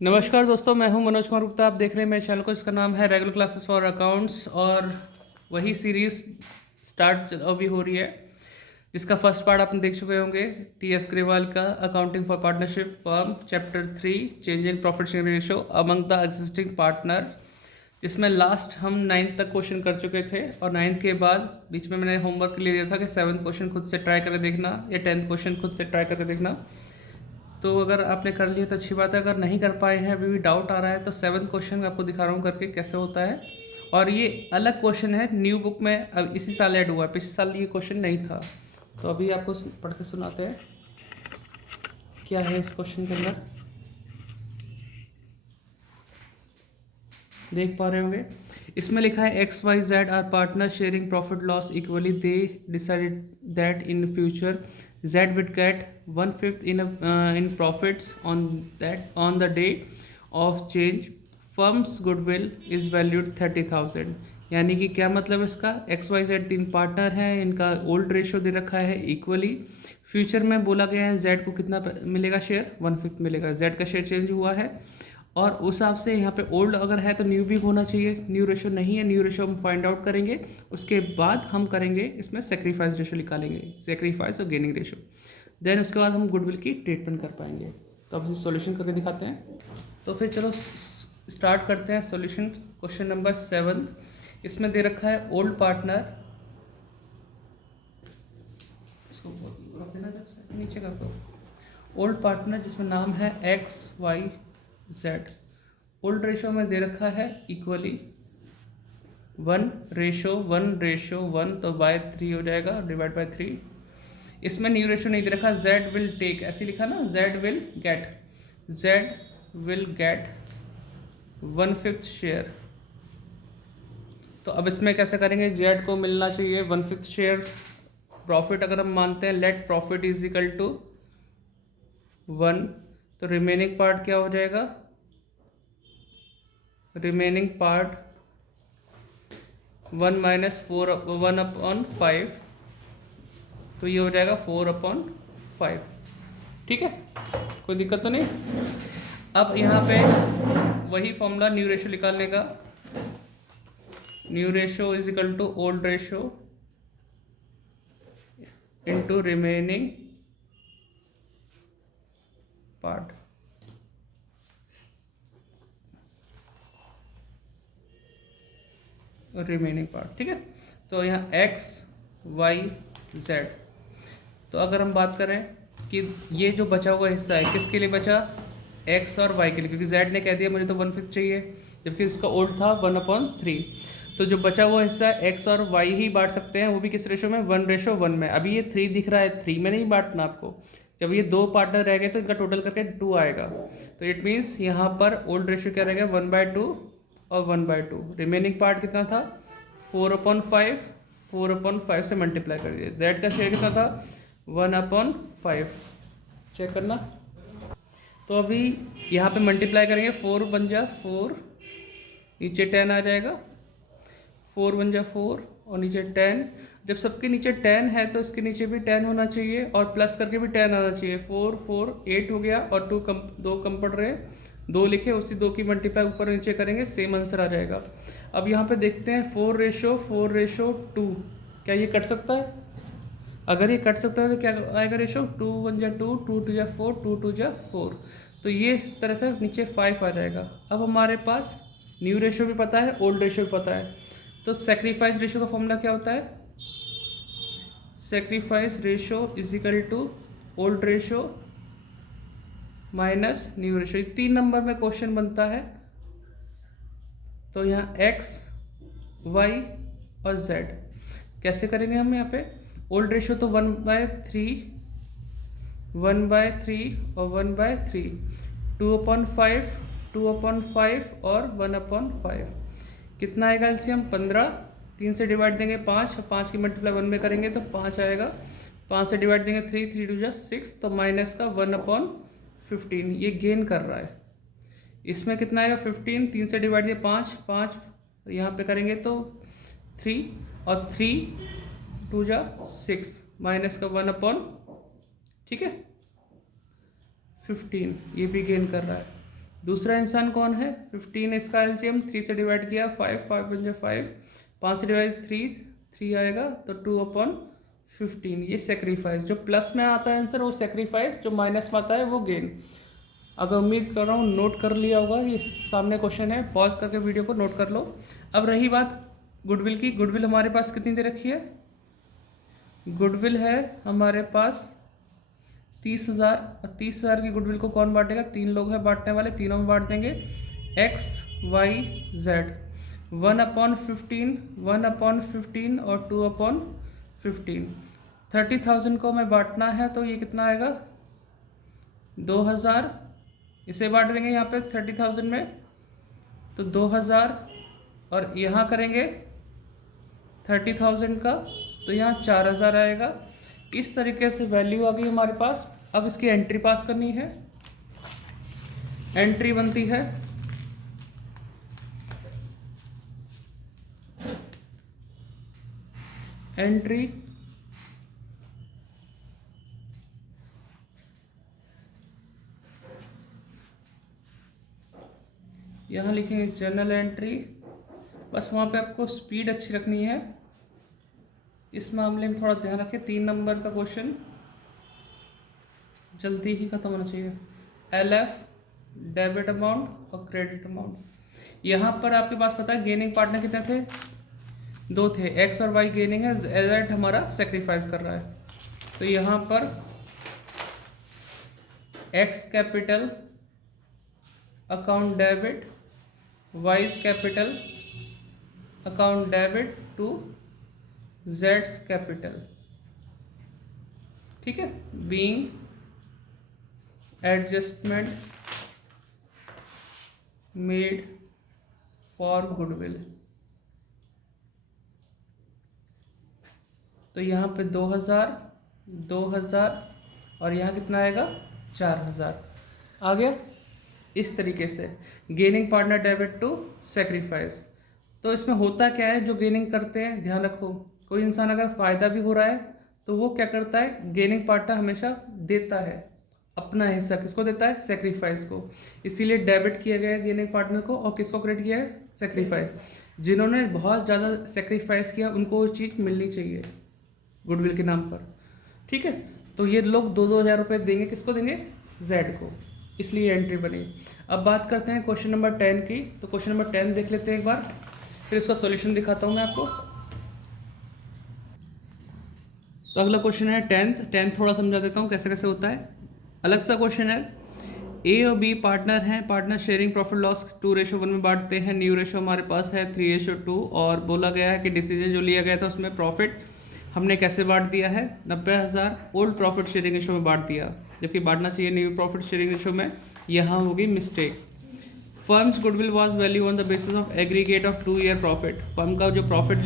नमस्कार दोस्तों, मैं हूं मनोज कुमार गुप्ता। आप देख रहे हैं मेरे चैनल को, इसका नाम है रेगुलर क्लासेस फॉर अकाउंट्स और वही सीरीज़ स्टार्ट अभी हो रही है जिसका फर्स्ट पार्ट आपने देख चुके होंगे। टी.एस. ग्रेवाल का accounting for partnership firm chapter 3 change in profit sharing ratio among the existing partner, जिसमें लास्ट हम 9th तक क्वेश्चन कर चुके थे और 9th के बाद बीच में मैंने होमवर्क के लिए दिया था कि 7th क्वेश्चन खुद से ट्राई करके देखना या 10th क्वेश्चन खुद से ट्राई करके देखना। तो अगर आपने कर लिया तो अच्छी बात है, अगर नहीं कर पाए हैं, अभी भी डाउट आ रहा है, तो 7th क्वेश्चन मैं आपको दिखा रहा हूँ करके कैसे होता है। और ये अलग क्वेश्चन है, न्यू बुक में अब इसी साल ऐड हुआ है, पिछले साल ये क्वेश्चन नहीं था। तो अभी आपको पढ़ के सुनाते हैं क्या है इस क्वेश्चन के अंदर। देख पा रहे होंगे, इसमें लिखा है XYZ are partner sharing profit loss equally. They decided that in future Z would get 1/5 in profits on the day of change. Firm's goodwill is valued 30,000। यानी कि क्या मतलब है इसका, XYZ 3 पार्टनर हैं, इनका ओल्ड रेशो दे रखा है इक्वली। फ्यूचर में बोला गया है Z को कितना मिलेगा शेयर, 1/5 मिलेगा। Z का शेयर चेंज हुआ है और उस हिसाब से यहाँ पे ओल्ड अगर है तो न्यू भी होना चाहिए। न्यू रेशो नहीं है, न्यू रेशो हम फाइंड आउट करेंगे, उसके बाद हम करेंगे इसमें सेक्रीफाइस रेशो निकालेंगे, सेक्रीफाइस और गेनिंग रेशो। देन उसके बाद हम गुडविल की ट्रीटमेंट कर पाएंगे। तो अब सॉल्यूशन करके दिखाते हैं। तो फिर चलो स्टार्ट करते हैं सॉल्यूशन। क्वेश्चन नंबर 7 इसमें दे रखा है ओल्ड पार्टनर, इसको रख देना नीचे कर दो। ओल्ड पार्टनर जिसमें नाम है XYZ, ओल्ड रेशो में दे रखा है इक्वली 1:1:1, तो बाय 3 हो जाएगा, डिवाइड बाय 3। इसमें न्यू रेशो नहीं दे रखा, Z विल टेक, ऐसे लिखा ना, Z विल गेट 1/5 शेयर। तो अब इसमें कैसे करेंगे, Z को मिलना चाहिए 1/5 शेयर। प्रॉफिट अगर हम मानते हैं, let profit is equal to 1, तो रिमेनिंग पार्ट क्या हो जाएगा, रिमेनिंग पार्ट 1 - 1/5, तो ये हो जाएगा 4/5। ठीक है, कोई दिक्कत तो नहीं। अब यहाँ पे वही फॉर्मूला न्यू रेशो निकालने का, new ratio is equal to old ratio into remaining part. Remaining part, ठीक है। तो यहाँ XYZ, तो अगर हम बात करें कि ये जो बचा हुआ हिस्सा है किसके लिए बचा, X और Y के लिए, क्योंकि Z ने कह दिया मुझे तो 1/5 चाहिए, जबकि इसका ओल्ड था 1/3। तो जो बचा हुआ हिस्सा X और Y ही बांट सकते हैं, वो भी किस रेशो में, 1:1 में। अभी ये 3 दिख रहा है, 3 में नहीं बांटना आपको। जब ये 2 पार्टनर रह गए तो इनका टोटल करके 2 आएगा। तो इट मीन्स यहाँ पर ओल्ड रेशो क्या रहेगा, 1/2 और 1/2। रिमेनिंग पार्ट कितना था, 4/5, 4/5 से मल्टीप्लाई कर दिया। Z का शेयर कितना था, 1/5। चेक करना। तो अभी यहाँ पे मल्टीप्लाई करेंगे, 4 बन जा 4, नीचे 10 आ जाएगा, 4 बन जा 4 और नीचे 10। जब सबके नीचे 10 है तो इसके नीचे भी 10 होना चाहिए और प्लस करके भी 10 आना चाहिए। 4 4 8 हो गया और 2 कम पड़ रहे हैं, 2 लिखे, उसी 2 की मल्टीप्लाई ऊपर नीचे करेंगे, सेम आंसर आ जाएगा। अब यहाँ पे देखते हैं 4:4:2, क्या ये कट सकता है? अगर ये कट सकता है तो क्या आएगा रेशो, 2 1 जा 2, 2 2 जा 4, 2 2 जा 4। तो ये इस तरह से नीचे 5 आ जाएगा। अब हमारे पास न्यू रेशो भी पता है, ओल्ड रेशो भी पता है। तो सेक्रीफाइस रेशो का फॉर्मूला क्या होता है, sacrifice ratio is equal to old ratio minus new ratio. 3 number में क्वेश्चन बनता है। तो यहाँ X Y और Z कैसे करेंगे हम यहाँ पे, ओल्ड रेशो तो 1/3, 1/3 और 1/3, 2/5, 2/5 और 1/5। कितना आएगा एलसीएम, 15। 3 से डिवाइड देंगे 5, 5 की मल्टीप्लाई 1 में करेंगे तो 5 आएगा। 5 से डिवाइड देंगे 3, 3 2 जा 6, तो माइनस का 1/15। ये गेन कर रहा है। इसमें कितना आएगा, 15। 3 से डिवाइड दिया 5, 5 यहाँ पे करेंगे तो 3 और 3 2 जा 6, माइनस का 1/, ठीक है, 15। ये भी गेन कर रहा है। दूसरा इंसान कौन है? 15, इसका एलसीएम 3 से डिवाइड किया, 5, 5 बन जाए 5, 5 से डिवाइड 3, 3 आएगा तो 2/15। ये सेक्रीफाइस, जो प्लस में आता है आंसर वो सेक्रीफाइस, जो माइनस में आता है वो गेन। अगर उम्मीद कर रहा हूँ नोट कर लिया होगा, ये सामने क्वेश्चन है, पॉज करके वीडियो को नोट कर लो। अब रही बात गुडविल की, गुडविल हमारे पास कितनी दे रखी है? गुडविल है हमारे पास 30,000, और 30,000 की गुडविल को कौन बांटेगा? 3 लोग हैं बांटने वाले, तीनों में बांट देंगे, x y z, 1/15, 1/15 और 2/15। 30,000 को हमें बांटना है तो ये कितना आएगा? 2,000। इसे बांट देंगे यहाँ पे 30,000 में, तो 2,000, और यहाँ करेंगे 30,000 का, तो यहाँ 4,000 आएगा। इस तरीके से वैल्यू आ गई हमारे पास। अब इसकी एंट्री पास करनी है। एंट्री बनती है एंट्री यहाँ लिखेंगे जर्नल एंट्री। बस वहाँ पे आपको स्पीड अच्छी रखनी है, इस मामले में थोड़ा ध्यान रखें। 3 नंबर का क्वेश्चन जल्दी ही खत्म होना चाहिए। LF डेबिट अमाउंट और क्रेडिट अमाउंट। यहाँ पर आपके पास पता है गेनिंग पार्टनर कितने थे? 2 थे, X और Y गेनिंग है, Z हमारा सेक्रीफाइस कर रहा है। तो यहाँ पर X capital account debit, Y's capital account debit to Z's capital, ठीक है, being adjustment made for goodwill. तो यहाँ पे 2,000, 2,000 और यहाँ कितना आएगा? 4,000 आ गया। इस तरीके से gaining partner debit to sacrifice. तो इसमें होता क्या है, जो गेनिंग करते हैं, ध्यान रखो, कोई इंसान अगर फ़ायदा भी हो रहा है तो वो क्या करता है? गेनिंग पार्टनर हमेशा देता है अपना हिस्सा। किसको देता है? सेक्रीफाइस को। इसीलिए डेबिट किया गया है गेनिंग पार्टनर को, और किसको क्रेडिट किया है? सेक्रीफाइस। जिन्होंने बहुत ज़्यादा सेक्रीफाइस किया उनको वो चीज़ मिलनी चाहिए गुडविल के नाम पर, ठीक है। तो ये लोग 2-2 हज़ार रुपये देंगे, किसको देंगे? जेड को, इसलिए एंट्री बनी। अब बात करते हैं क्वेश्चन नंबर 10 की। तो क्वेश्चन नंबर 10 देख लेते हैं एक बार, फिर इसका सॉल्यूशन दिखाता हूँ मैं आपको। तो अगला क्वेश्चन है 10th थोड़ा समझा देता हूँ कैसे कैसे होता है। अलग सा क्वेश्चन है। ए और बी पार्टनर हैं, पार्टनर शेयरिंग प्रॉफिट लॉस 2:1 में बांटते हैं। न्यू रेशो हमारे पास है 3:2, और बोला गया है कि डिसीजन जो लिया गया था उसमें प्रॉफिट हमने कैसे बांट दिया है? 90,000 ओल्ड प्रॉफिट शेयरिंग रेशो में बांट दिया, जबकि बांटना चाहिए न्यू प्रॉफिट शेयरिंग रेशो में। यहाँ होगी mistake. Firms goodwill was value on the basis of aggregate of 2 year profit. Firm का जो प्रॉफिट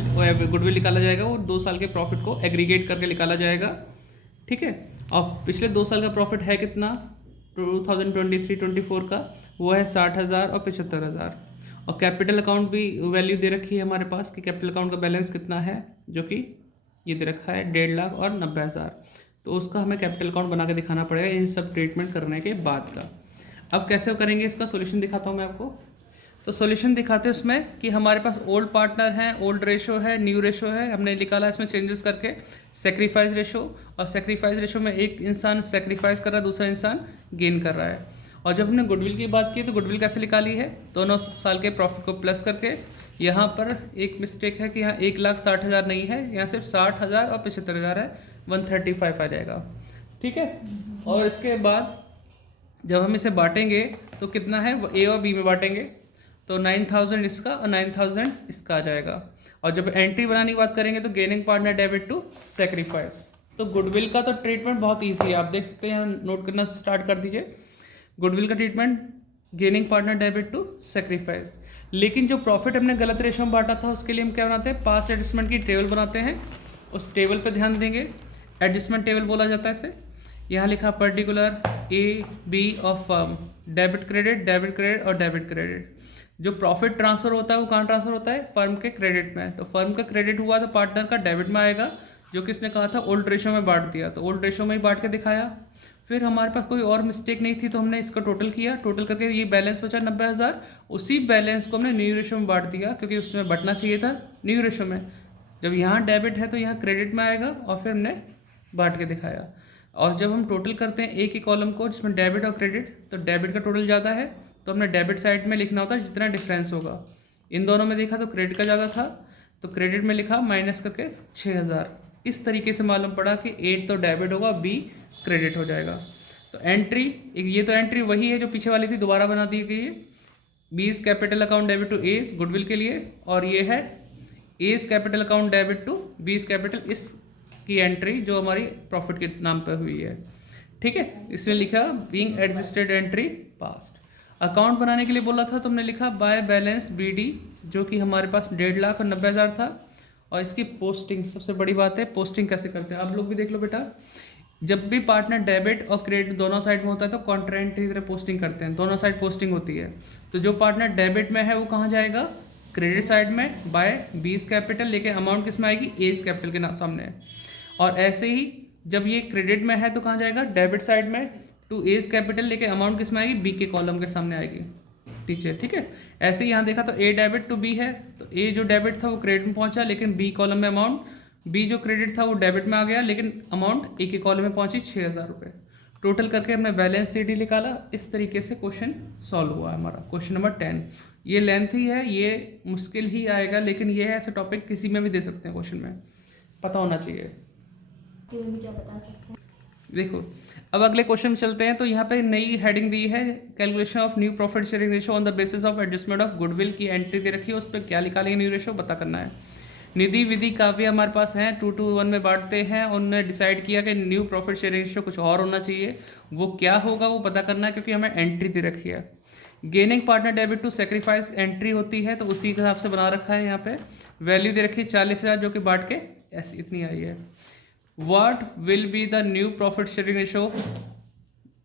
गुडविल निकाला जाएगा वो 2 साल के प्रॉफिट को एग्रीगेट करके निकाला जाएगा, ठीक है। और पिछले 2 साल का प्रॉफिट है कितना? 2023-24 का वो है 60,000 और 75,000। और कैपिटल अकाउंट भी वैल्यू दे रखी है हमारे पास कि कैपिटल अकाउंट का बैलेंस कितना है, जो कि ये दे रखा है 1.5 लाख और 90,000। तो उसका हमें कैपिटल अकाउंट बना के दिखाना पड़ेगा इन सब ट्रीटमेंट करने के बाद का। अब कैसे करेंगे इसका सॉल्यूशन दिखाता हूँ मैं आपको। तो सॉल्यूशन दिखाते हैं उसमें कि हमारे पास ओल्ड पार्टनर है, ओल्ड रेशो है, न्यू रेशो है, हमने निकाला इसमें चेंजेस करके सेक्रीफाइस रेशो। और सेक्रीफाइस रेशो में एक इंसान सेक्रीफाइस कर रहा है, दूसरा इंसान गेन कर रहा है। और जब हमने गुडविल की बात की तो गुडविल कैसे निकाली है? दोनों साल के प्रॉफिट को प्लस करके। यहाँ पर एक मिस्टेक है कि यहाँ 1,60,000 नहीं है, यहाँ सिर्फ 60,000 और 75,000 है, 135 आ जाएगा, ठीक है। और इसके बाद जब हम इसे बांटेंगे तो कितना है? ए और बी में बांटेंगे, तो 9,000 इसका और 9,000 इसका आ जाएगा। और जब एंट्री बनाने की बात करेंगे तो gaining partner debit to sacrifice. तो गुडविल का तो ट्रीटमेंट बहुत ईजी है, आप देख सकते हैं, यहाँ नोट करना स्टार्ट कर दीजिए। गुडविल का treatment gaining partner debit to sacrifice. लेकिन जो प्रॉफिट हमने गलत रेशो में बांटा था उसके लिए हम क्या बनाते हैं? पास्ट एडजस्टमेंट की टेबल बनाते हैं। उस टेबल पर ध्यान देंगे, एडजस्टमेंट टेबल बोला जाता है इसे। यहाँ लिखा particular A B of firm, debit credit और डेबिट क्रेडिट। जो प्रॉफिट ट्रांसफर होता है वो कहाँ ट्रांसफर होता है? फर्म के क्रेडिट में। तो फर्म का क्रेडिट हुआ तो पार्टनर का डेबिट में आएगा, जो किसने कहा था ओल्ड रेशो में बांट दिया, तो ओल्ड रेशो में ही बांट के दिखाया। फिर हमारे पास कोई और मिस्टेक नहीं थी तो हमने इसका टोटल किया, टोटल करके ये बैलेंस बचा 90,000। उसी बैलेंस को हमने न्यू रेशो में बांट दिया क्योंकि उसमें बटना चाहिए था न्यू रेशो में। जब यहाँ डेबिट है तो यहाँ क्रेडिट में आएगा और फिर हमने बांट के दिखाया। और जब हम टोटल करते हैं एक ही कॉलम को जिसमें डेबिट और क्रेडिट, तो डेबिट का टोटल ज़्यादा है तो हमने डेबिट साइड में लिखना होता है जितना डिफरेंस होगा। इन दोनों में देखा तो क्रेडिट का ज़्यादा था तो क्रेडिट में लिखा माइनस करके 6,000। इस तरीके से मालूम पड़ा कि 8 तो डेबिट होगा, B क्रेडिट हो जाएगा। तो एंट्री, ये तो एंट्री वही है जो पीछे वाली थी, दोबारा बना दी गई है। B's capital account debit to A's goodwill के लिए, और ये है A's capital account debit to B's capital, इसकी एंट्री जो हमारी प्रॉफिट के नाम पर हुई है। ठीक है, इसमें लिखा being adjusted entry past. Account बनाने के लिए बोला था तो हमने लिखा बाय बैलेंस BD, जो कि हमारे पास 1,90,000 था। और इसकी पोस्टिंग सबसे बड़ी बात है, पोस्टिंग कैसे करते हैं आप लोग भी देख लो बेटा। जब भी पार्टनर डेबिट और क्रेडिट दोनों साइड में होता है तो कॉन्ट्रेंट की तरह पोस्टिंग करते हैं, दोनों साइड पोस्टिंग होती है। तो जो पार्टनर डेबिट में है वो कहाँ जाएगा, क्रेडिट साइड में बाय बीज कैपिटल, लेकिन अमाउंट किस में आएगी, एज कैपिटल के सामने। और ऐसे ही जब ये क्रेडिट में है तो कहाँ जाएगा, डेबिट साइड में टू एज कैपिटल, लेकिन अमाउंट किस में आएगी, बी के कॉलम के सामने आएगी नीचे। ठीक है, ऐसे ही यहाँ देखा तो ए डेबिट टू बी है, तो ए जो डेबिट था वो क्रेडिट में पहुंचा लेकिन बी कॉलम में अमाउंट, बी जो क्रेडिट था वो डेबिट में आ गया लेकिन अमाउंट ए के कॉलम में पहुंची 6,000 रुपये। टोटल करके हमने बैलेंस CD निकाला। इस तरीके से क्वेश्चन सॉल्व हुआ हमारा, क्वेश्चन नंबर 10। ये लेंथी है, ये मुश्किल ही आएगा, लेकिन ये ऐसा टॉपिक किसी में भी दे सकते हैं, क्वेश्चन में पता होना चाहिए। क्या बता सकते हैं? देखो अब अगले क्वेश्चन में चलते हैं। तो यहाँ पे नई हेडिंग दी है, calculation of new profit sharing ratio on the basis of adjustment of goodwill की एंट्री दे रखी है, उस पर क्या निकालेंगे न्यू रेशियो पता करना है। निधि विधि काव्य हमारे पास हैं, 2:1 में बांटते हैं। उन्होंने डिसाइड किया कि न्यू प्रॉफिट शेयरिंग रेशियो कुछ और होना चाहिए, वो क्या होगा वो पता करना है क्योंकि हमें एंट्री दे रखी है। Gaining partner debit to sacrifice entry होती है तो उसी के हिसाब से बना रखा है। यहाँ पे वैल्यू दे रखी है 40,000 जो कि बांट के ऐसी इतनी आई है। What will be the new profit sharing ratio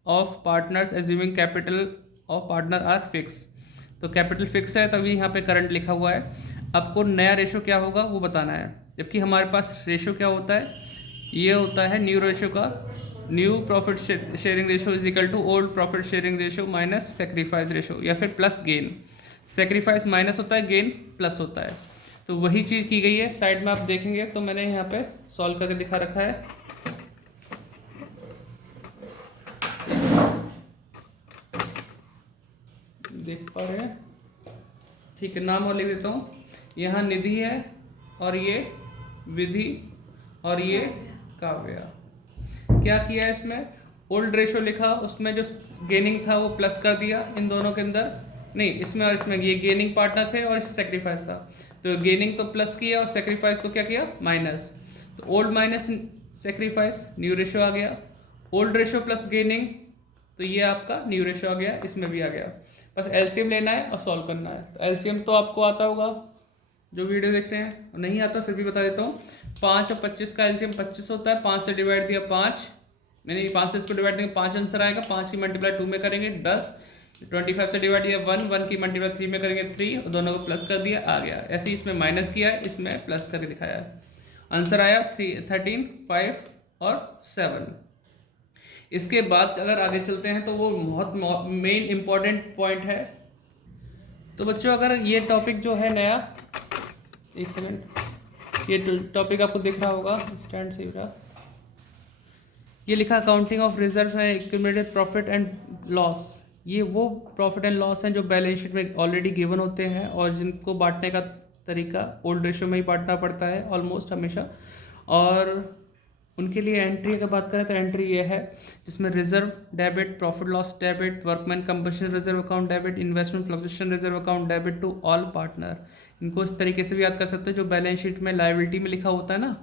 of partners assuming capital of partner are fixed? तो कैपिटल फिक्स है तभी यहाँ पे करंट लिखा हुआ है। आपको नया रेशो क्या होगा वो बताना है, जबकि हमारे पास रेशो क्या होता है, ये होता है न्यू रेशो का, new profit sharing ratio is equal to old profit sharing ratio minus sacrifice ratio, या फिर प्लस गेन। सेक्रीफाइस माइनस होता है, गेन प्लस होता है। तो वही चीज़ की गई है। साइड में आप देखेंगे तो मैंने यहाँ पे सॉल्व करके दिखा रखा है। देख पा रहे हैं, ठीक है, नाम और लिख देता हूँ। यहाँ निधि है और ये विधि और ये काव्या। क्या किया है इसमें, ओल्ड रेशो लिखा, उसमें जो गेनिंग था वो प्लस कर दिया इन दोनों के अंदर, नहीं इसमें और इसमें, ये गेनिंग पार्टनर थे और इसमें सेक्रीफाइस था, तो गेनिंग तो प्लस किया और सेक्रीफाइस को क्या किया, माइनस। तो old minus sacrifice new ratio आ गया, ओल्ड रेशो प्लस गेनिंग, तो ये आपका न्यू रेशो आ गया, इसमें भी आ गया। बस एलसीएम लेना है और सॉल्व करना है। तो एलसीएम तो आपको आता होगा जो वीडियो देख रहे हैं, नहीं आता फिर भी बता देता हूँ। 5 और 25 का एलसीएम 25 होता है, 5 से डिवाइड दिया 5, मैंने 5 से इसको डिवाइड देंगे 5 आंसर आएगा, 5 की मल्टीप्लाई 2 में करेंगे 10, 25 से डिवाइड दिया 1, 1 की मल्टीप्लाई 3 में करेंगे 3, और दोनों को प्लस कर दिया, आ गया। ऐसे ही इसमें माइनस किया है, इसमें प्लस करके दिखाया है। आंसर आया 13, 5 और 7। इसके बाद अगर आगे चलते हैं तो वो बहुत मेन इंपॉर्टेंट पॉइंट है। तो बच्चों अगर ये टॉपिक जो है नया, एक सेकेंड, ये टॉपिक आपको दिख रहा होगा, स्टैंड से रहा, ये लिखा अकाउंटिंग ऑफ रिजर्व है, एक्यूमुलेटेड प्रॉफिट एंड लॉस। ये वो प्रॉफिट एंड लॉस हैं जो बैलेंस शीट में ऑलरेडी गिवन होते हैं और जिनको बांटने का तरीका ओल्ड रेशियो में ही बांटना पड़ता है ऑलमोस्ट हमेशा। और उनके लिए एंट्री अगर बात करें तो एंट्री ये है जिसमें reserve debit, profit loss debit, workman compensation reserve account debit, investment fluctuation reserve account debit to all partner. इनको इस तरीके से भी याद कर सकते हैं जो बैलेंस शीट में लायबिलिटी में लिखा होता है ना,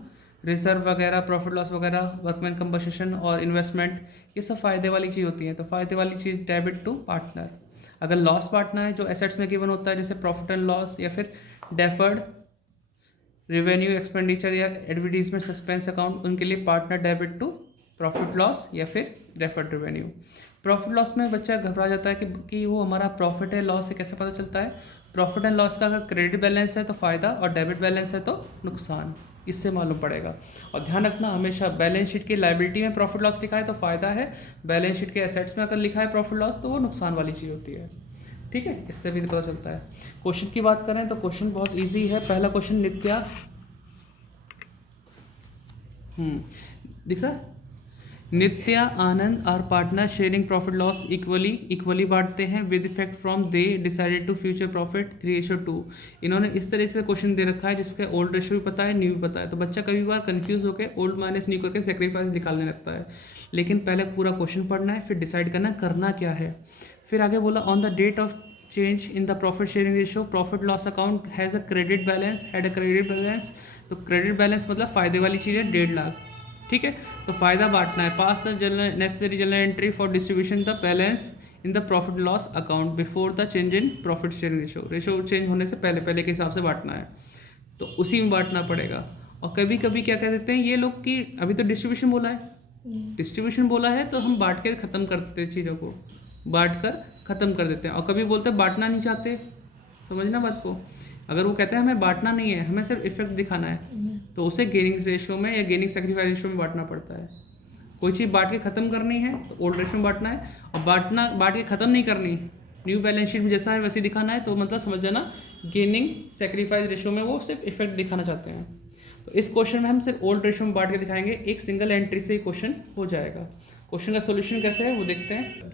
रिजर्व वगैरह, प्रॉफिट लॉस वगैरह, वर्कमैन कंपल्शन और इन्वेस्टमेंट, ये सब फ़ायदे वाली चीज़ होती है। तो फ़ायदे वाली चीज़ डेबिट टू पार्टनर। अगर लॉस बांटना है जो एसेट्स में गिवन होता है जैसे प्रॉफिट एंड लॉस या फिर डेफर्ड रेवेन्यू एक्सपेंडिचर या एडवर्टीजमेंट सस्पेंस अकाउंट, उनके लिए partner debit to profit loss या फिर डेफर्ड रेवेन्यू। प्रॉफिट लॉस में बच्चा घबरा जाता है कि वो हमारा प्रॉफिट है लॉस है कैसे पता चलता है। प्रॉफिट एंड लॉस का अगर क्रेडिट बैलेंस है तो फ़ायदा और डेबिट बैलेंस है तो नुकसान। इससे मालूम पड़ेगा। और ध्यान रखना हमेशा बैलेंस शीट की लायबिलिटी में प्रॉफिट लॉस लिखा है तो फ़ायदा है, बैलेंस शीट के एसेट्स में अगर लिखा है प्रॉफिट लॉस तो वो नुकसान वाली चीज़ होती है। ठीक है, इससे भी पता चलता है। क्वेश्चन की बात करें तो क्वेश्चन बहुत ईजी है। पहला क्वेश्चन नित्या, दिख रहा है, Nitya Anand are partner sharing profit loss equally बांटते हैं with effect from they decided to future profit 3:2। इन्होंने इस तरह से क्वेश्चन दे रखा है जिसका ओल्ड रेशियो भी पता है, न्यू भी पता है, तो बच्चा कभी बार कंफ्यूज होकर ओल्ड माइनस न्यू करके सेक्रीफाइस निकालने लगता है। लेकिन पहले पूरा क्वेश्चन पढ़ना है, फिर डिसाइड करना क्या है। फिर आगे बोला on the date of change in the profit sharing ratio profit loss account has a credit balance, had a credit balance. तो क्रेडिट बैलेंस मतलब फ़ायदे वाली चीज़ है 1.5 लाख। ठीक है, तो फ़ायदा बांटना है। Pass the journal necessary journal entry for distribution the balance in the profit loss account before the change in profit sharing ratio change होने से पहले के हिसाब से बांटना है, तो उसी में बांटना पड़ेगा। और कभी कभी क्या कह देते हैं ये लोग कि अभी तो डिस्ट्रीब्यूशन बोला है तो हम बांट के ख़त्म कर देते हैं, चीज़ों को बांट कर ख़त्म कर देते हैं। और कभी बोलते हैं बांटना नहीं चाहते, समझना बात को। अगर वो कहते हैं हमें बांटना नहीं है, हमें सिर्फ इफेक्ट दिखाना है, तो उसे गेनिंग रेशियो में या गेनिंग सेक्रीफाइस रेशियो में बांटना पड़ता है। कोई चीज़ बांट के ख़त्म करनी है तो ओल्ड रेशियो में बांटना है, और बांट के ख़त्म नहीं करनी, न्यू बैलेंस शीट में जैसा है वैसे दिखाना है, तो मतलब समझ जाना गेनिंग सेक्रीफाइस रेशियो में वो सिर्फ इफेक्ट दिखाना चाहते हैं। तो इस क्वेश्चन में हम सिर्फ ओल्ड रेशियो में बांट के दिखाएंगे, एक सिंगल एंट्री से ही क्वेश्चन हो जाएगा। क्वेश्चन का सोल्यूशन कैसे है वो देखते हैं।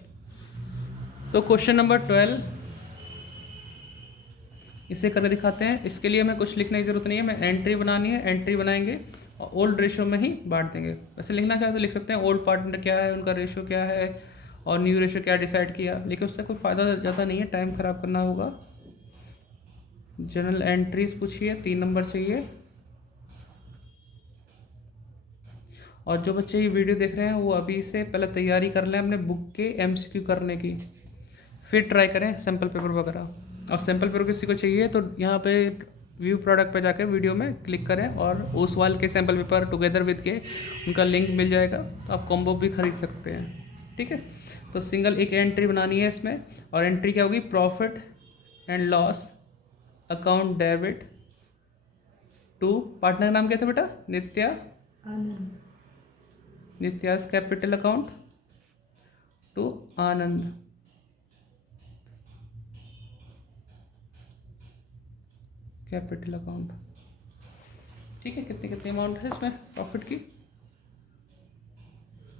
तो क्वेश्चन नंबर 12 इसे करके दिखाते हैं। इसके लिए हमें कुछ लिखने की जरूरत नहीं है, हमें एंट्री बनानी है, एंट्री बनाएंगे और ओल्ड रेशियो में ही बांट देंगे। वैसे लिखना चाहे तो लिख सकते हैं ओल्ड पार्टनर क्या है, उनका रेशियो क्या है और न्यू रेशियो क्या डिसाइड किया, लेकिन उससे कोई फ़ायदा ज़्यादा नहीं है, टाइम ख़राब करना होगा। जनरल एंट्रीज पूछिए, 3 नंबर चाहिए। और जो बच्चे ये वीडियो देख रहे हैं वो अभी से पहले तैयारी कर लें अपने बुक के MCQ करने की, फिर ट्राई करें सैम्पल पेपर वगैरह। और सैम्पल पेपर किसी को चाहिए तो यहाँ पे व्यू प्रोडक्ट पे जाकर वीडियो में क्लिक करें और ओसवाल के सैम्पल पेपर टुगेदर विद के उनका लिंक मिल जाएगा, तो आप कॉम्बो भी खरीद सकते हैं। ठीक है, तो सिंगल एक एंट्री बनानी है इसमें, और एंट्री क्या होगी, profit and loss account debit to, partner का नाम क्या था बेटा, Nitya's capital account to Anand. Capital account, ठीक है। कितनी अमाउंट है इसमें प्रॉफिट की,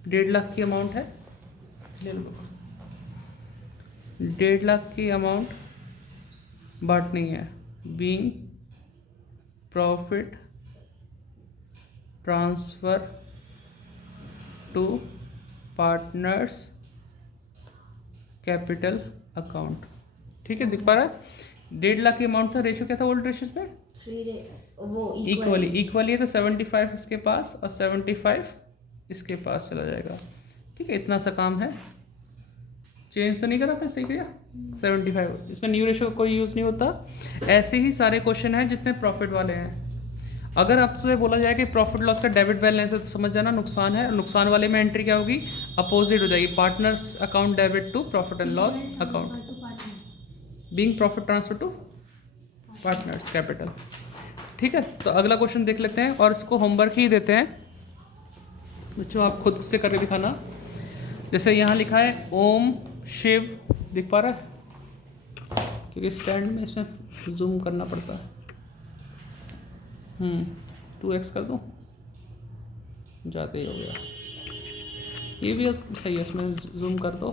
1.5 लाख की अमाउंट है, ले लो 1.5 लाख की अमाउंट बांटनी है। Being profit transfer to partners capital account. ठीक है, दिख पा रहा है, 1.5 लाख की अमाउंट था। रेशियो क्या था ओल्ड रेशियो में, वो इक्वली है, तो 75 इसके पास और 75 इसके पास चला जाएगा। ठीक है, इतना सा काम है, चेंज तो नहीं करा, फिर सही किया 75। इसमें न्यू रेशियो कोई यूज़ नहीं होता। ऐसे ही सारे क्वेश्चन हैं जितने प्रॉफिट वाले हैं। अगर आपसे बोला जाए कि प्रॉफिट लॉस का डेबिट बैलेंस है तो समझ जाना नुकसान है, नुकसान वाले में एंट्री क्या होगी, अपोजिट हो जाएगी, partners account debit to profit and loss account, being profit transfer to partners capital. ठीक है, तो अगला क्वेश्चन देख लेते हैं और इसको होमवर्क ही देते हैं बच्चों, आप खुद से करके दिखाना। जैसे यहाँ लिखा है ओम शिव, दिख पा रहा है, क्योंकि स्टैंड में इसमें जूम करना पड़ता है। 2x कर दूँ, ज़्यादा ही हो गया, ये भी सही है, इसमें जूम कर दो।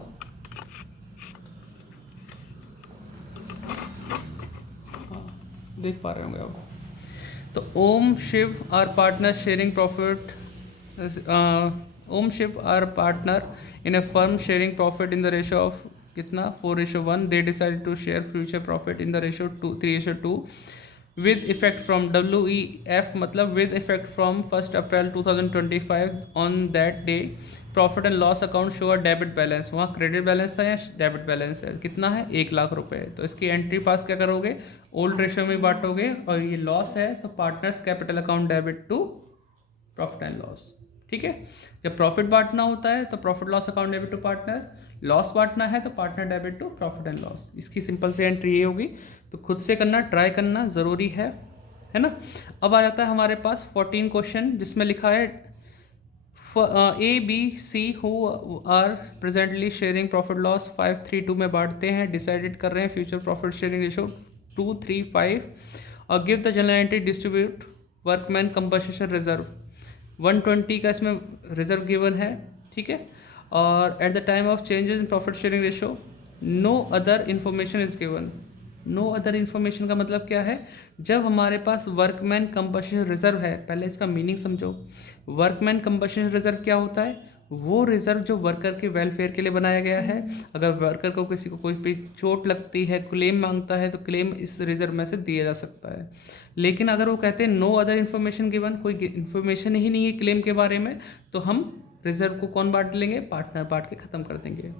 हाँ, देख पा रहे होंगे आप। तो Om Shiv are partner sharing profit, Om Shiv are partner in a firm sharing profit in the ratio of कितना, 4:1। They decide to share future profit in the ratio 3:2 with effect from WEF, मतलब with effect from 1st April 2025 on that day profit and loss account show a debit balance. वहाँ credit balance था या debit balance है, कितना है, 1 लाख रुपए। तो इसकी एंट्री पास क्या करोगे, ओल्ड रेशियो में बांटोगे, और ये लॉस है तो partners capital account debit to profit and loss. ठीक है, जब प्रॉफिट बांटना होता है तो profit loss account debit to partner, loss बांटना है तो partner debit to profit and loss. इसकी सिंपल सी एंट्री ये होगी। तो खुद से करना, ट्राई करना ज़रूरी है, है ना। अब आ जाता है हमारे पास 14 क्वेश्चन जिसमें लिखा है A B C who are presently sharing profit loss 5-3-2 में बांटते हैं, डिसाइडेड कर रहे हैं फ्यूचर प्रॉफिट शेयरिंग रेशो 2-3-5 और give the journal entry distribute workman compensation reserve 120 का इसमें रिजर्व गिवन है, ठीक है। और at the time of changes in profit sharing ratio no other information is given. No other information का मतलब क्या है, जब हमारे पास वर्कमैन कंपनसेशन रिजर्व है, पहले इसका मीनिंग समझो। वर्कमैन कंपनसेशन रिजर्व क्या होता है, वो रिजर्व जो वर्कर के वेलफेयर के लिए बनाया गया है। अगर वर्कर को किसी को कोई भी चोट लगती है, क्लेम मांगता है, तो क्लेम इस रिजर्व में से दिया जा सकता है। लेकिन अगर वो कहते हैं नो अदर इन्फॉर्मेशन गिवन, कोई इन्फॉर्मेशन ही नहीं है क्लेम के बारे में, तो हम रिजर्व को कौन बांट लेंगे, पार्टनर बांट के ख़त्म कर देंगे।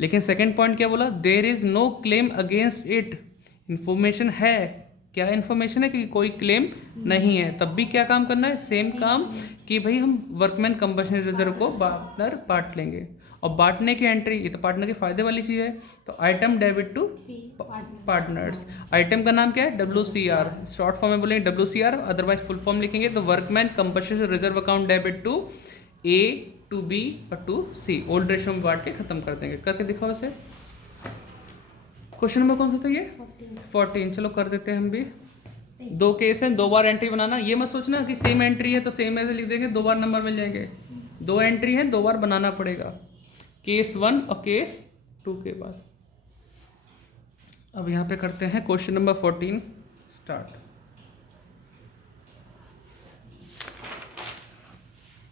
लेकिन सेकंड पॉइंट क्या बोला, there is no claim against it. Information है, क्या इन्फॉर्मेशन है कि कोई क्लेम नहीं है, तब भी क्या काम करना है, सेम काम कि भाई हम वर्कमैन कंपनसेशन रिजर्व को पार्टनर बांट लेंगे। और बांटने की एंट्री, ये तो पार्टनर के फायदे वाली चीज़ है, तो item debit to partners. Item का नाम क्या है, WCR, शॉर्ट फॉर्म में बोलेंगे WCR, अदरवाइज फुल फॉर्म लिखेंगे तो workman compensation reserve account debit to A to B और टू C। ओल्ड रेशो में बांट के खत्म कर देंगे। करके दिखाओ इसे। क्वेश्चन नंबर कौन सा था ये, 14। चलो कर देते हैं हम भी। दो केस हैं, 2 बार एंट्री बनाना। ये मत सोचना कि सेम एंट्री है तो सेम ऐसे लिख देंगे 2 बार नंबर मिल जाएंगे। 2 एंट्री है, 2 बार बनाना पड़ेगा, केस 1 और केस 2 के बाद। अब यहाँ पे करते हैं क्वेश्चन नंबर 14 स्टार्ट।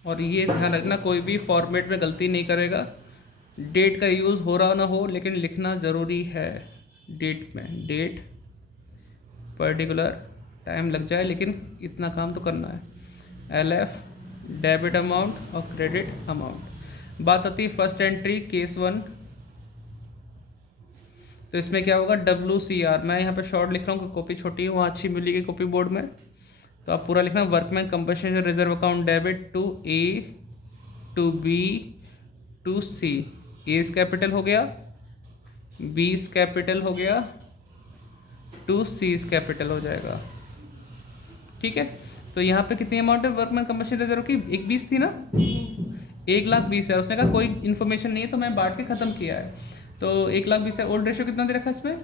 और ये ध्यान रखना, कोई भी फॉर्मेट में गलती नहीं करेगा। डेट का यूज़ हो रहा ना हो, लेकिन लिखना ज़रूरी है। डेट में डेट पर्टिकुलर टाइम लग जाए, लेकिन इतना काम तो करना है। LF डेबिट अमाउंट और क्रेडिट अमाउंट। बात आती है फर्स्ट एंट्री केस 1, तो इसमें क्या होगा, WCR। मैं यहाँ पे शॉर्ट लिख रहा हूँ, कॉपी छोटी है, वहाँ अच्छी मिलेगी कॉपी बोर्ड में, तो आप पूरा लिखना। Workman compensation reserve account debit to A to B to C। A capital हो गया, B कैपिटल हो गया, टू C कैपिटल हो जाएगा, ठीक है। तो यहाँ पे कितनी अमाउंट है वर्कमैन कंपनसेशन रिजर्व की, 120 थी ना, 1,20,000 है। उसने कहा कोई इन्फॉर्मेशन नहीं है तो मैं बांट के खत्म किया है, तो 1,20,000 है। ओल्ड रेशो कितना दे रखा है इसमें,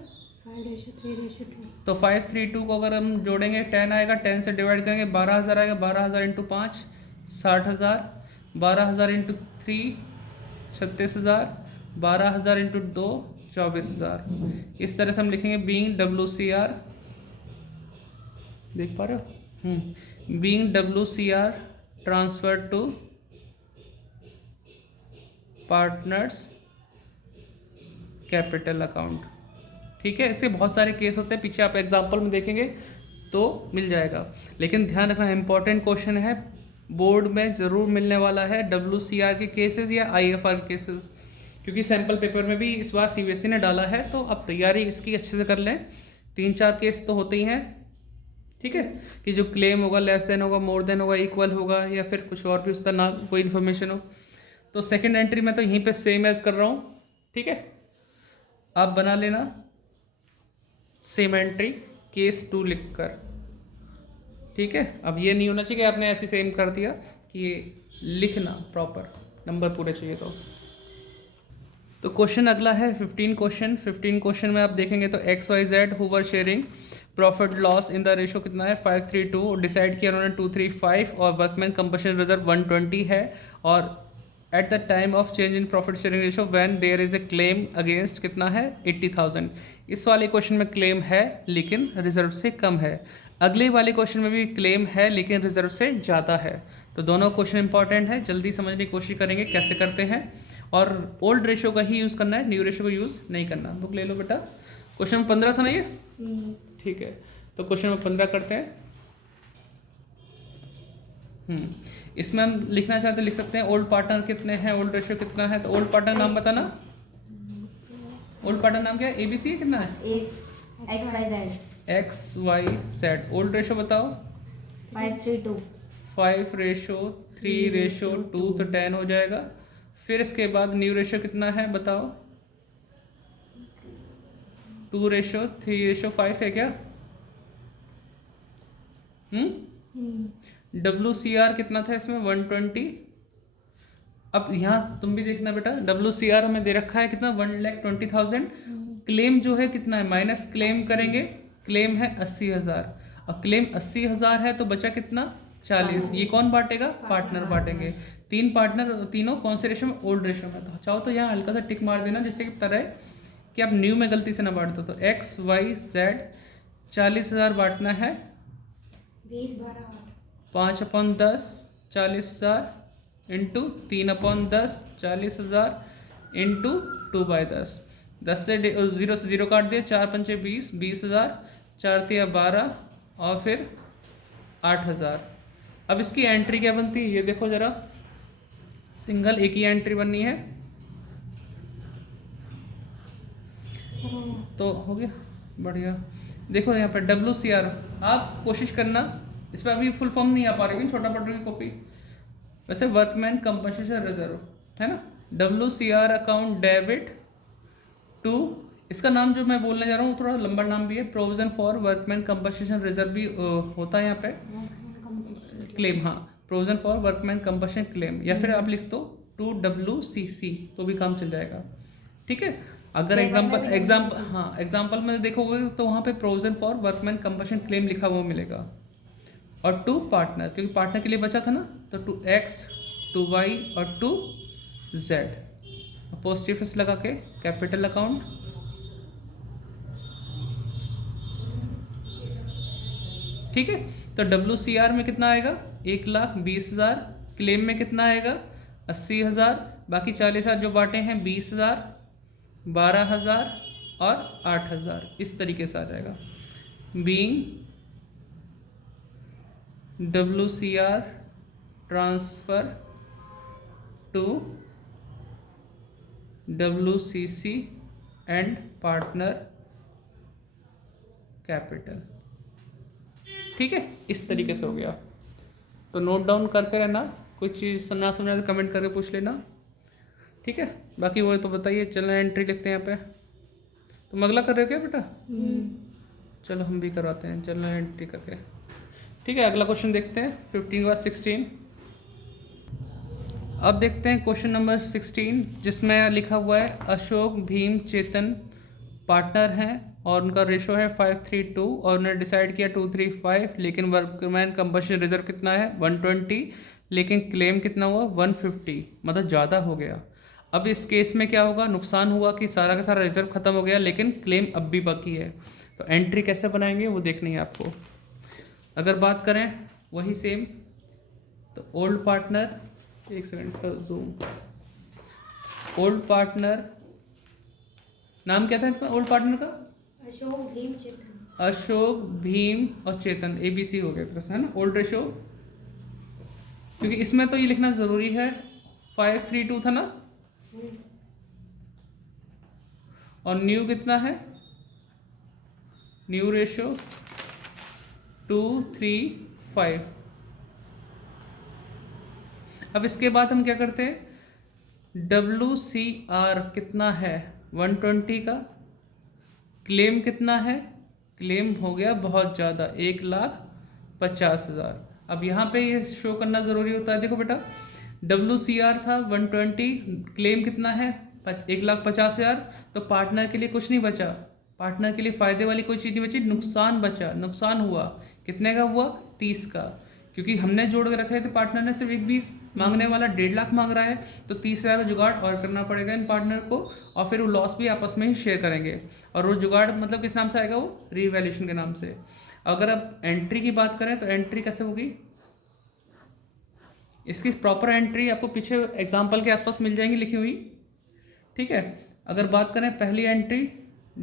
5:3:2। तो 5-3-2 को अगर हम जोड़ेंगे 10 आएगा, 10 से डिवाइड करेंगे 12,000 आएगा, 12,000 इंटू 5 60,000, 12,000 इंटू 3 36,000, 12,000 इंटू 2 24,000। इस तरह से हम लिखेंगे बीइंग WCR, देख पा रहे हो, being WCR transfer to partners capital account, ठीक है। इसके बहुत सारे केस होते हैं, पीछे आप एग्जाम्पल में देखेंगे तो मिल जाएगा। लेकिन ध्यान रखना, इंपॉर्टेंट क्वेश्चन है, बोर्ड में ज़रूर मिलने वाला है WCR के केसेस या IFR के केसेस, क्योंकि सैम्पल पेपर में भी इस बार CBSE ने डाला है, तो आप तैयारी इसकी अच्छे से कर लें। 3-4 केस तो होते ही हैं, ठीक है, कि जो क्लेम होगा, लेस देन होगा, मोर देन होगा, इक्वल होगा, या फिर कुछ और भी उसका ना कोई इन्फॉर्मेशन हो। तो सेकेंड एंट्री में तो यहीं पर सेम एज कर रहा हूँ, ठीक है, आप बना लेना सेम एंट्री केस 2 लिखकर, ठीक है। अब ये नहीं होना चाहिए कि आपने ऐसे सेम कर दिया, कि ये लिखना प्रॉपर, नंबर पूरे चाहिए। तो क्वेश्चन अगला है 15 क्वेश्चन में आप देखेंगे तो XYZ who were sharing profit loss in the ratio कितना है 5-3-2, डिसाइड किया उन्होंने 2-3-5, और वर्कमैन कंपनसेशन रिजर्व 120 है, और at the time of change in profit sharing ratio when there is a claim against कितना है 80,000। इस वाले क्वेश्चन में क्लेम है लेकिन रिजर्व से कम है, अगले वाले क्वेश्चन में भी क्लेम है लेकिन रिजर्व से ज़्यादा है। तो दोनों क्वेश्चन इंपॉर्टेंट है, जल्दी समझने की कोशिश करेंगे कैसे करते हैं, और ओल्ड रेशो का ही यूज़ करना है, न्यू रेशो को यूज़ नहीं करना। बुक ले लो बेटा, क्वेश्चन नंबर 15 था ना ये, ठीक है। तो क्वेश्चन नंबर 15 करते हैं। इसमें हम लिखना चाहते लिख सकते हैं ओल्ड पार्टनर कितने हैं, ओल्ड रेशियो कितना है। तो ओल्ड पार्टनर नाम बताना, ओल्ड पार्टनर नाम क्या है, ABC कितना है, XYZ। ओल्ड रेशियो बताओ, 5:3:2। 5:3:2, तो 10 हो जाएगा। फिर इसके बाद न्यू रेशियो कितना है बताओ, 2:3:5 है क्या, WCR कितना था इसमें 120। अब यहाँ तुम भी देखना बेटा, WCR हमें दे रखा है कितना 1,20,000। क्लेम जो है कितना है, माइनस क्लेम करेंगे, क्लेम है 80,000। अब क्लेम 80,000 है तो बचा कितना 40। ये कौन बांटेगा, पार्टनर बांटेंगे। 3 पार्टनर, तीनों कौन से रेशो में, ओल्ड रेशो में। तो चाहो तो यहाँ हल्का सा टिक मार देना जिससे कि पता रहे कि आप न्यू में गलती से ना बांट दो। तो XYZ 40,000 बांटना है 5/10 40,000 इंटू 3/10 40,000 इंटू 2/10। 10 से 0 से 0 काट दिया, 4 पंचे 20, 20,000, 4 तिया 12 और फिर 8,000। अब इसकी एंट्री क्या बनती है ये देखो जरा, सिंगल एक ही एंट्री बननी है। तो हो गया, बढ़िया। देखो यहाँ पे WCR, आप कोशिश करना इस पर, अभी फुल फॉर्म नहीं आ पा रही, छोटा पढ़ रही कॉपी। वैसे वर्कमैन कंपनसेशन रिजर्व है ना, WCR अकाउंट डेबिट टू, इसका नाम जो मैं बोलने जा रहा हूँ थोड़ा लंबा नाम भी है, provision for workman compensation reserve भी होता है यहाँ पे, क्लेम। हाँ, provision for workman compensation claim, या फिर आप लिख दो टू WCC तो भी काम चल जाएगा। ठीक है, अगर एग्जाम्पल में देखोगे तो वहाँ पे provision for workman compensation claim लिखा हुआ मिलेगा। और टू पार्टनर, क्योंकि पार्टनर के लिए बचा था ना, तो टू X, टू Y और टू Z। अपोस्ट्रोफिस लगा के कैपिटल अकाउंट, ठीक है। तो WCR में कितना आएगा 1,20,000, क्लेम में कितना आएगा 80,000, बाकी 40,000 जो बांटे हैं 20,000, 12,000 और 8,000, इस तरीके से आ जाएगा। Being WCR transfer to WCC and partner capital. ठीक है, इस तरीके से हो गया। तो नोट डाउन करते रहना, कोई चीज़ ना समझा तो कमेंट करके पूछ लेना। ठीक है, बाकी वो तो बताइए। चलना एंट्री लिखते हैं यहाँ पे। तुम अगला कर रहे हो क्या बेटा? चलो हम भी करवाते हैं, चलना एंट्री करके। ठीक है, अगला क्वेश्चन देखते हैं 15 के बाद 16। अब देखते हैं क्वेश्चन नंबर 16, जिसमें लिखा हुआ है अशोक, भीम, चेतन पार्टनर हैं और उनका रेशो है 5:3:2 और उन्होंने डिसाइड किया 2:3:5, लेकिन वर्कमैन कंबशन रिजर्व कितना है 120, लेकिन क्लेम कितना हुआ 150, मतलब ज़्यादा हो गया। अब इस केस में क्या होगा, नुकसान हुआ कि सारा का सारा रिजर्व खत्म हो गया लेकिन क्लेम अब भी बाकी है। तो एंट्री कैसे बनाएंगे वो देखनी है आपको। अगर बात करें वही सेम, तो ओल्ड पार्टनर, एक सेकंड इसका जूम, ओल्ड पार्टनर, नाम क्या था इसका ओल्ड पार्टनर का? अशोक, भीम, चेतन। अशोक, भीम और चेतन, ABC हो गया एक तरह से, है ना, ओल्ड रेशो। क्योंकि इसमें तो ये लिखना जरूरी है, 5:3:2 था ना, और न्यू कितना है, न्यू रेशो 2:3:5। अब इसके बाद हम क्या करते हैं, WCR कितना है 120 का, क्लेम कितना है, क्लेम हो गया बहुत ज़्यादा 1,50,000। अब यहाँ पे ये शो करना ज़रूरी होता है। देखो बेटा, WCR था 120, क्लेम कितना है 1,50,000, तो पार्टनर के लिए कुछ नहीं बचा, पार्टनर के लिए फ़ायदे वाली कोई चीज़ नहीं बची, नुकसान बचा। नुकसान हुआ कितने का हुआ 30 का, क्योंकि हमने जोड़ के रखे थे, पार्टनर ने सिर्फ 1,20, मांगने वाला 1.5 लाख मांग रहा है, तो 30,000 का जुगाड़ और करना पड़ेगा इन पार्टनर को, और फिर वो लॉस भी आपस में ही शेयर करेंगे। और वो जुगाड़ मतलब किस नाम से आएगा, वो रीवैल्यूएशन के नाम से। अगर आप एंट्री की बात करें तो एंट्री कैसे होगी, इसकी प्रॉपर एंट्री आपको पीछे एग्जाम्पल के आसपास मिल जाएंगी लिखी हुई। ठीक है, अगर बात करें पहली एंट्री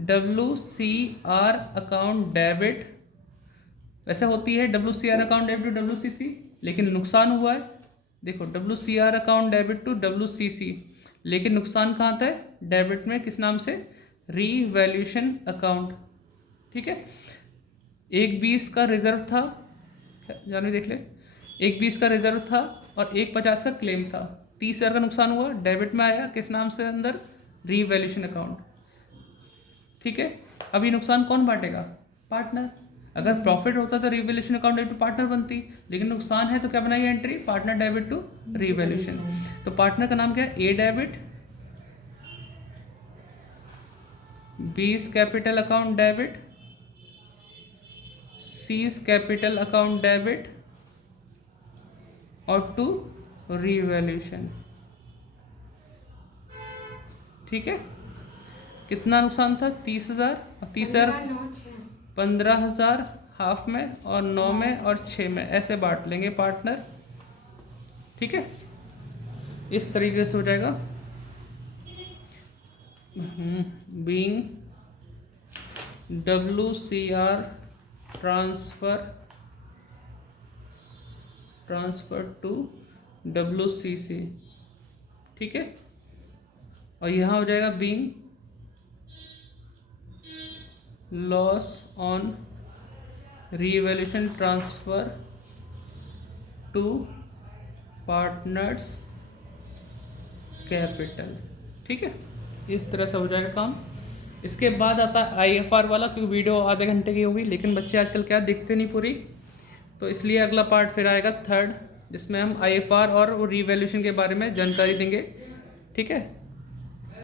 WCR अकाउंट डेबिट, वैसे होती है WCR account debit to WCC, लेकिन नुकसान हुआ है। देखो WCR account debit to WCC, लेकिन नुकसान कहाँ था, डेबिट में किस नाम से, रीवैल्यूएशन अकाउंट। ठीक है, 1,20 का रिजर्व था, जाने देख ले, 1,20 का रिजर्व था और 1,50 का क्लेम था, 30,000 का नुकसान हुआ, डेबिट में आया किस नाम से अंदर, रीवैल्यूएशन अकाउंट। ठीक है, अभी नुकसान कौन बांटेगा, पार्टनर। अगर प्रॉफिट होता तो revaluation account debit to partner बनती, लेकिन नुकसान है तो क्या बनाई entry, partner debit to revaluation. तो पार्टनर का नाम क्या है, A debit, B is capital account debit, C is capital account debit और टू रिवैल्यूएशन। ठीक है, कितना नुकसान था, 30,000 और 30,000 15,000 हाफ में और 9 में और 6 में, ऐसे बांट लेंगे पार्टनर। ठीक है, इस तरीके से हो जाएगा। Being WCR transfer to WCC। ठीक है, और यहाँ हो जाएगा बीइंग loss on revaluation transfer to partners capital. ठीक है, इस तरह से हो जाएगा काम। इसके बाद आता है IFR वाला, क्योंकि वीडियो आधे घंटे की होगी, लेकिन बच्चे आजकल क्या दिखते नहीं पूरी, तो इसलिए अगला पार्ट फिर आएगा थर्ड, जिसमें हम IFR और रिवैल्यूएशन के बारे में जानकारी देंगे। ठीक है।